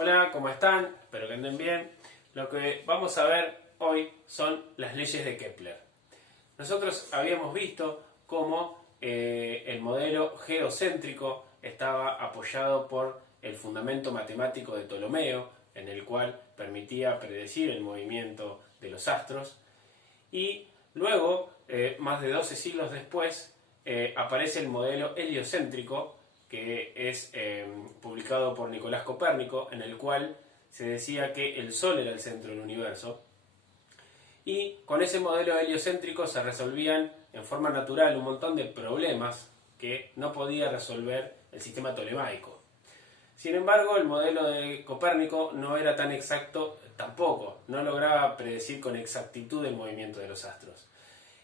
Hola, ¿cómo están? Espero que anden bien. Lo que vamos a ver hoy son las leyes de Kepler. Nosotros habíamos visto cómo el modelo geocéntrico estaba apoyado por el fundamento matemático de Ptolomeo, en el cual permitía predecir el movimiento de los astros. Y luego, más de 12 siglos después, aparece el modelo heliocéntrico, que es publicado por Nicolás Copérnico, en el cual se decía que el Sol era el centro del universo. Y con ese modelo heliocéntrico se resolvían en forma natural un montón de problemas que no podía resolver el sistema tolemaico. Sin embargo, el modelo de Copérnico no era tan exacto tampoco, no lograba predecir con exactitud el movimiento de los astros.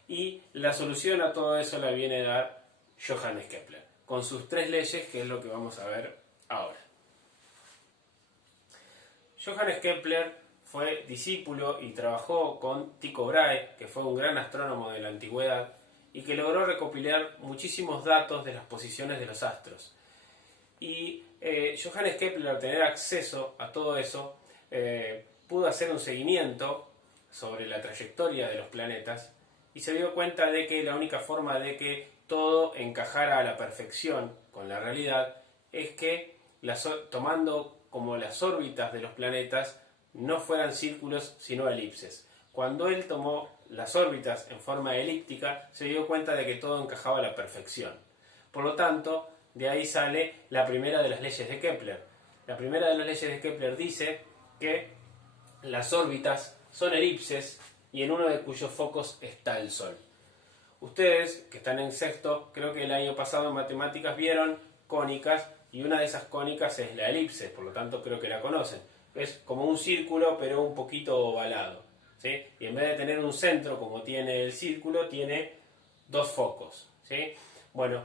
Y la solución a todo eso la viene a dar Johannes Kepler, con sus tres leyes, que es lo que vamos a ver ahora. Johannes Kepler fue discípulo y trabajó con Tycho Brahe, que fue un gran astrónomo de la antigüedad y que logró recopilar muchísimos datos de las posiciones de los astros. Y Johannes Kepler, al tener acceso a todo eso, pudo hacer un seguimiento sobre la trayectoria de los planetas y se dio cuenta de que la única forma de que todo encajara a la perfección con la realidad es que, tomando como las órbitas de los planetas, no fueran círculos sino elipses. Cuando él tomó las órbitas en forma elíptica, se dio cuenta de que todo encajaba a la perfección. Por lo tanto, de ahí sale la primera de las leyes de Kepler. La primera de las leyes de Kepler dice que las órbitas son elipses y en uno de cuyos focos está el Sol. Ustedes, que están en sexto, creo que el año pasado en matemáticas vieron cónicas y una de esas cónicas es la elipse, por lo tanto creo que la conocen. Es como un círculo pero un poquito ovalado, ¿sí? Y en vez de tener un centro como tiene el círculo, tiene dos focos, ¿sí? Bueno,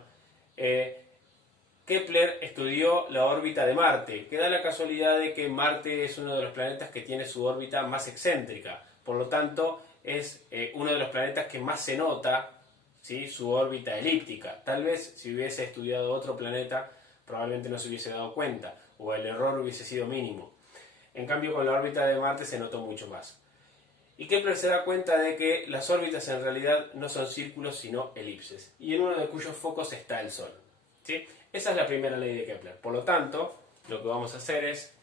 Kepler estudió la órbita de Marte, que da la casualidad de que Marte es uno de los planetas que tiene su órbita más excéntrica, por lo tanto es uno de los planetas que más se nota, ¿sí?, su órbita elíptica. Tal vez si hubiese estudiado otro planeta probablemente no se hubiese dado cuenta o el error hubiese sido mínimo. En cambio, con la órbita de Marte se notó mucho más. Y Kepler se da cuenta de que las órbitas en realidad no son círculos sino elipses, y en uno de cuyos focos está el Sol, ¿sí? Esa es la primera ley de Kepler. Por lo tanto, lo que vamos a hacer es,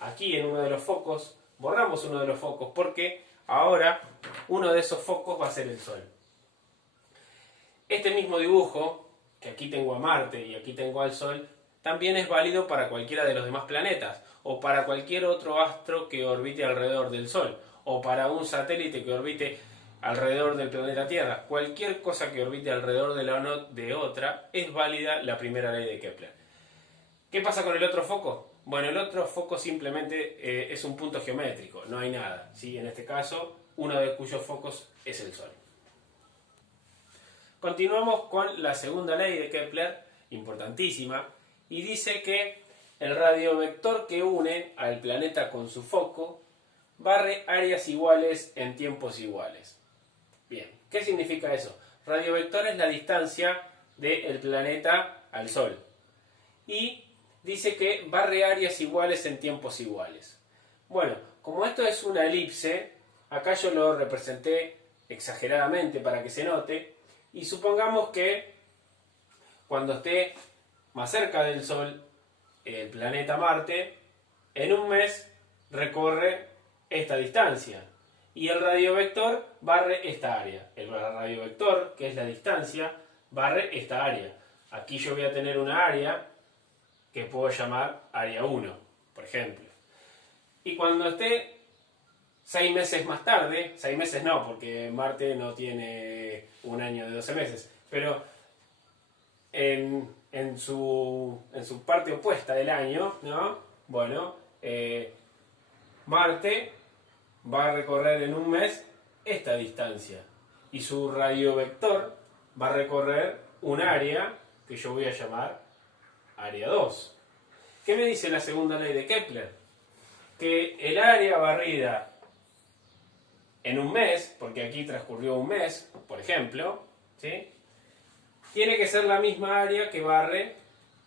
aquí en uno de los focos, borramos uno de los focos porque ahora uno de esos focos va a ser el Sol. Este mismo dibujo, que aquí tengo a Marte y aquí tengo al Sol, también es válido para cualquiera de los demás planetas, o para cualquier otro astro que orbite alrededor del Sol, o para un satélite que orbite alrededor del planeta Tierra. Cualquier cosa que orbite alrededor de otra es válida la primera ley de Kepler. ¿Qué pasa con el otro foco? Bueno, el otro foco simplemente es un punto geométrico, no hay nada, ¿sí? En este caso, uno de cuyos focos es el Sol. Continuamos con la segunda ley de Kepler, importantísima, y dice que el radiovector que une al planeta con su foco barre áreas iguales en tiempos iguales. Bien, ¿qué significa eso? Radiovector es la distancia del planeta al Sol. Y dice que barre áreas iguales en tiempos iguales. Bueno, como esto es una elipse, acá yo lo representé exageradamente para que se note, y supongamos que cuando esté más cerca del Sol, el planeta Marte, en un mes recorre esta distancia. Y el radiovector barre esta área. El radiovector, que es la distancia, barre esta área. Aquí yo voy a tener una área que puedo llamar área 1, por ejemplo. Y cuando esté 6 meses más tarde, 6 meses no, porque Marte no tiene un año de 12 meses, pero en su parte opuesta del año, ¿no? Bueno, Marte va a recorrer en un mes esta distancia y su radiovector va a recorrer un área que yo voy a llamar área 2. ¿Qué me dice la segunda ley de Kepler? Que el área barrida en un mes, porque aquí transcurrió un mes, por ejemplo, ¿sí?, tiene que ser la misma área que barre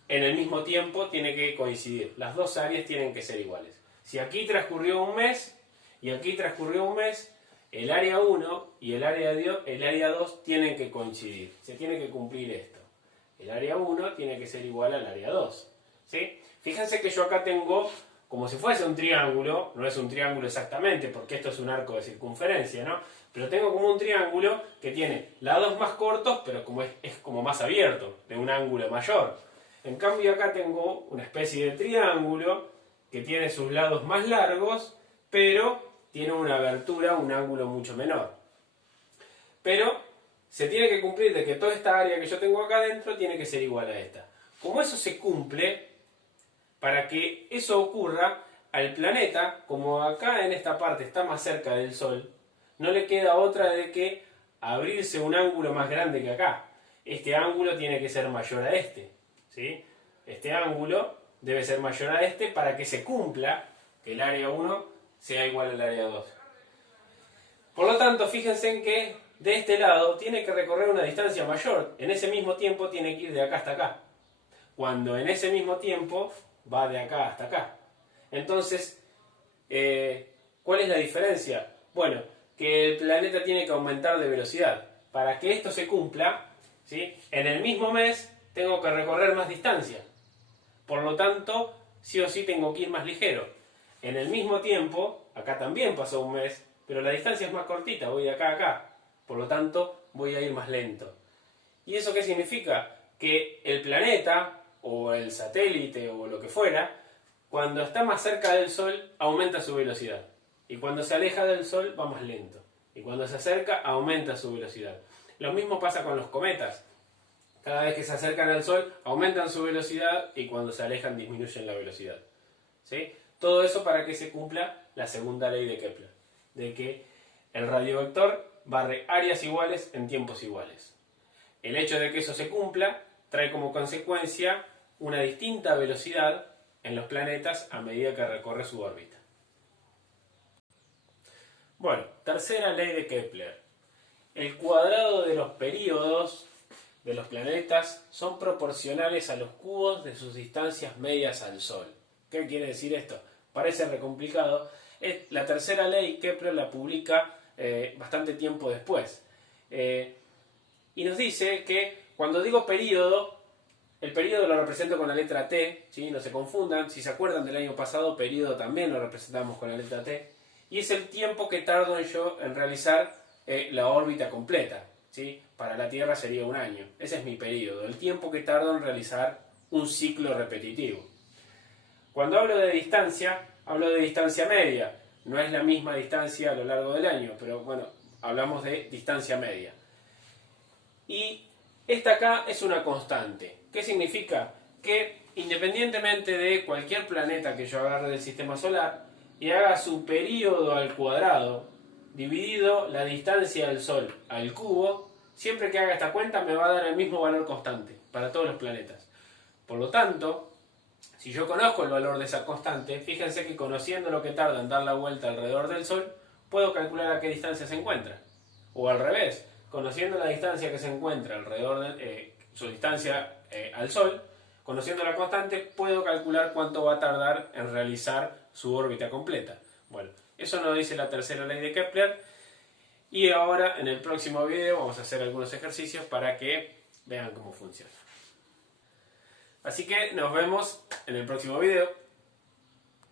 en el mismo tiempo, tiene que coincidir. Las dos áreas tienen que ser iguales. Si aquí transcurrió un mes y aquí transcurrió un mes, el área 1 y el área 2 tienen que coincidir. Se tiene que cumplir esto. El área 1 tiene que ser igual al área 2. ¿Sí? Fíjense que yo acá tengo, como si fuese un triángulo, no es un triángulo exactamente, porque esto es un arco de circunferencia, ¿no? Pero tengo como un triángulo que tiene lados más cortos, pero como es como más abierto, de un ángulo mayor. En cambio acá tengo una especie de triángulo que tiene sus lados más largos, pero tiene una abertura, un ángulo mucho menor. Pero se tiene que cumplir de que toda esta área que yo tengo acá adentro tiene que ser igual a esta. Como eso se cumple, para que eso ocurra, al planeta, como acá en esta parte está más cerca del Sol, no le queda otra de que abrirse un ángulo más grande que acá. Este ángulo tiene que ser mayor a este, ¿sí? Este ángulo debe ser mayor a este para que se cumpla que el área 1 sea igual al área 2. Por lo tanto, fíjense en que de este lado tiene que recorrer una distancia mayor. En ese mismo tiempo tiene que ir de acá hasta acá. Cuando en ese mismo tiempo va de acá hasta acá. Entonces, ¿cuál es la diferencia? Bueno, que el planeta tiene que aumentar de velocidad. Para que esto se cumpla, ¿sí? En el mismo mes tengo que recorrer más distancia. Por lo tanto, sí o sí tengo que ir más ligero. En el mismo tiempo, acá también pasó un mes, pero la distancia es más cortita, voy de acá a acá. Por lo tanto, voy a ir más lento. ¿Y eso qué significa? Que el planeta, o el satélite, o lo que fuera, cuando está más cerca del Sol, aumenta su velocidad. Y cuando se aleja del Sol, va más lento. Y cuando se acerca, aumenta su velocidad. Lo mismo pasa con los cometas. Cada vez que se acercan al Sol, aumentan su velocidad y cuando se alejan, disminuyen la velocidad. ¿Sí? Todo eso para que se cumpla la segunda ley de Kepler, de que el radiovector barre áreas iguales en tiempos iguales. El hecho de que eso se cumpla trae como consecuencia una distinta velocidad en los planetas a medida que recorre su órbita. Bueno, tercera ley de Kepler. El cuadrado de los períodos de los planetas son proporcionales a los cubos de sus distancias medias al Sol. ¿Qué quiere decir esto? Parece re complicado. La tercera ley Kepler la publica bastante tiempo después. Y nos dice que cuando digo período, el período lo represento con la letra T, ¿sí? No se confundan. Si se acuerdan del año pasado, período también lo representamos con la letra T. Y es el tiempo que tardo yo en realizar la órbita completa, ¿sí? Para la Tierra sería un año. Ese es mi período, el tiempo que tardo en realizar un ciclo repetitivo. Cuando hablo de distancia media. No es la misma distancia a lo largo del año, pero bueno, hablamos de distancia media. Y esta acá es una constante. ¿Qué significa? Que independientemente de cualquier planeta que yo agarre del sistema solar y haga su período al cuadrado, dividido la distancia del Sol al cubo, siempre que haga esta cuenta me va a dar el mismo valor constante para todos los planetas. Por lo tanto, si yo conozco el valor de esa constante, fíjense que conociendo lo que tarda en dar la vuelta alrededor del Sol, puedo calcular a qué distancia se encuentra. O al revés, conociendo la distancia que se encuentra alrededor de su distancia al Sol, conociendo la constante, puedo calcular cuánto va a tardar en realizar su órbita completa. Bueno, eso nos dice la tercera ley de Kepler. Y ahora, en el próximo video, vamos a hacer algunos ejercicios para que vean cómo funciona. Así que nos vemos en el próximo video.